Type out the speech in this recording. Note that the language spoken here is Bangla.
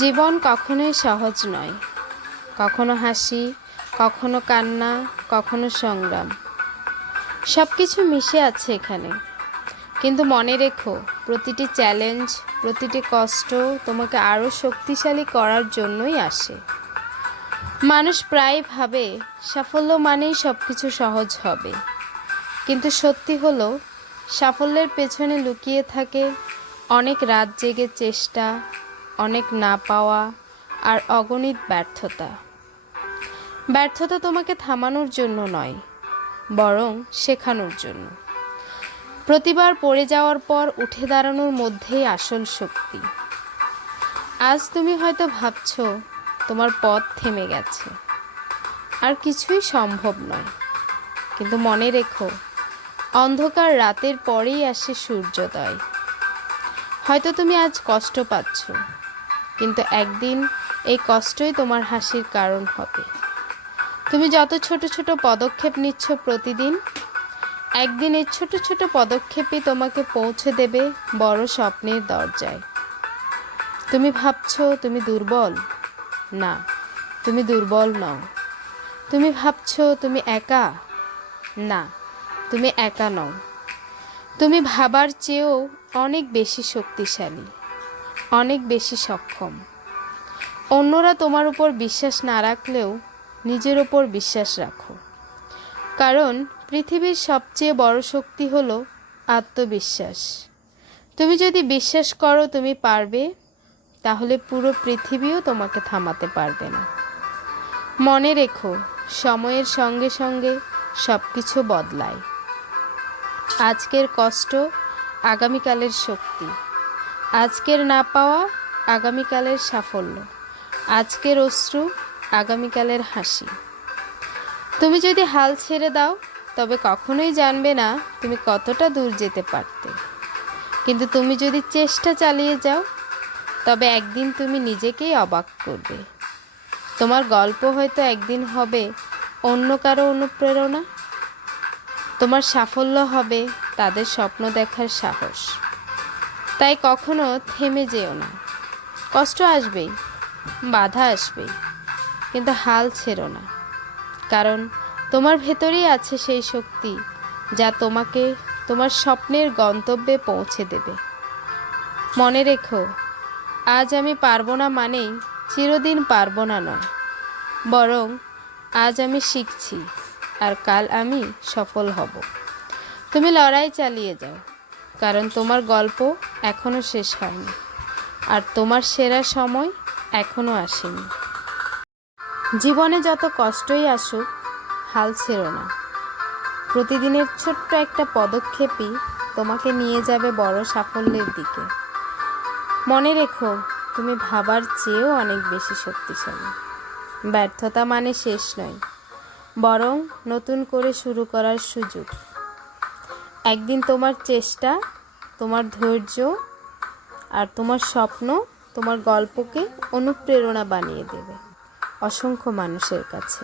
জীবন কখনোই সহজ নয়। কখনো হাসি, কখনো কান্না, কখনো সংগ্রাম, সব কিছু মিশে আছে এখানে। কিন্তু মনে রেখো, প্রতিটি চ্যালেঞ্জ, প্রতিটি কষ্ট তোমাকে আরও শক্তিশালী করার জন্যই আসে। মানুষ প্রায় ভাবে সাফল্য মানেই সব কিছু সহজ হবে, কিন্তু সত্যি হলো সাফল্যের পেছনে লুকিয়ে থাকে অনেক রাত জেগে চেষ্টা, অনেক না পাওয়া আর অগণিত ব্যর্থতা। ব্যর্থতা তোমাকে থামানোর জন্য নয়, বরং শেখানোর জন্য। প্রতিবার পড়ে যাওয়ার পর উঠে দাঁড়ানোর মধ্যেই আসল শক্তি। আজ তুমি হয়তো ভাবছো তোমার পথ থেমে গেছে, আর কিছুই সম্ভব নয়। কিন্তু মনে রেখো, অন্ধকার রাতের পরেই আসে সূর্যোদয়। হয়তো তুমি আজ কষ্ট পাচ্ছ, কিন্তু একদিন এই কষ্টই তোমার হাসির কারণ হবে। তুমি যত ছোট ছোট পদক্ষেপ নিচ্ছ প্রতিদিন, একদিন এই ছোট ছোট পদক্ষেপই তোমাকে পৌঁছে দেবে বড় স্বপ্নের দরজায়। তুমি ভাবছো তুমি দুর্বল? না, তুমি দুর্বল নও। তুমি ভাবছো তুমি একা? না, তুমি একা নও। তুমি ভাবার চেয়েও অনেক বেশি শক্তিশালী, অনেক বেশি সক্ষম। অন্যরা তোমার উপর বিশ্বাস না রাখলেও নিজের ওপর বিশ্বাস রাখো, কারণ পৃথিবীর সবচেয়ে বড় শক্তি হলো আত্মবিশ্বাস। তুমি যদি বিশ্বাস করো তুমি পারবে, তাহলে পুরো পৃথিবীও তোমাকে থামাতে পারবে না। মনে রেখো, সময়ের সঙ্গে সঙ্গে সব কিছু বদলায়। আজকের কষ্ট আগামীকালের শক্তি, আজকের না পাওয়া আগামীকালের সাফল্য, আজকের অশ্রু আগামীকালের হাসি। তুমি যদি হাল ছেড়ে দাও, তবে কখনোই জানবে না তুমি কতটা দূর যেতে পারতে। কিন্তু তুমি যদি চেষ্টা চালিয়ে যাও, তবে একদিন তুমি নিজেকেই অবাক করবে। তোমার গল্প হয়তো একদিন হবে অন্য কারো অনুপ্রেরণা। তোমার সাফল্য হবে তাদের স্বপ্ন দেখার সাহস। তাই কখনো থেমে যেও না। কষ্ট আসবেই, বাধা আসবেই, কিন্তু হাল ছেড়ো না। কারণ তোমার ভেতরেই আছে সেই শক্তি যা তোমাকে তোমার স্বপ্নের গন্তব্যে পৌঁছে দেবে। মনে রেখো, আজ আমি পারবো না মানেই চিরদিন পারবো না নয়, বরং আজ আমি শিখছি, আর কাল আমি সফল হব। তুমি লড়াই চালিয়ে যাও, কারণ তোমার গল্প এখনো শেষ হয়নি, আর তোমার সেরা সময় এখনো আসেনি। জীবনে যত কষ্টই আসুক, হাল ছেড়ো না। প্রতিদিনের ছোট্ট একটা পদক্ষেপই তোমাকে নিয়ে যাবে বড় সাফল্যের দিকে। মনে রেখো, তুমি ভাবার চেয়েও অনেক বেশি শক্তিশালী। ব্যর্থতা মানে শেষ নয়, বরং নতুন করে শুরু করার সুযোগ। একদিন তোমার চেষ্টা, তোমার ধৈর্য আর তোমার স্বপ্ন তোমার গল্পকে অনুপ্রেরণা বানিয়ে দেবে অসংখ্য মানুষের কাছে।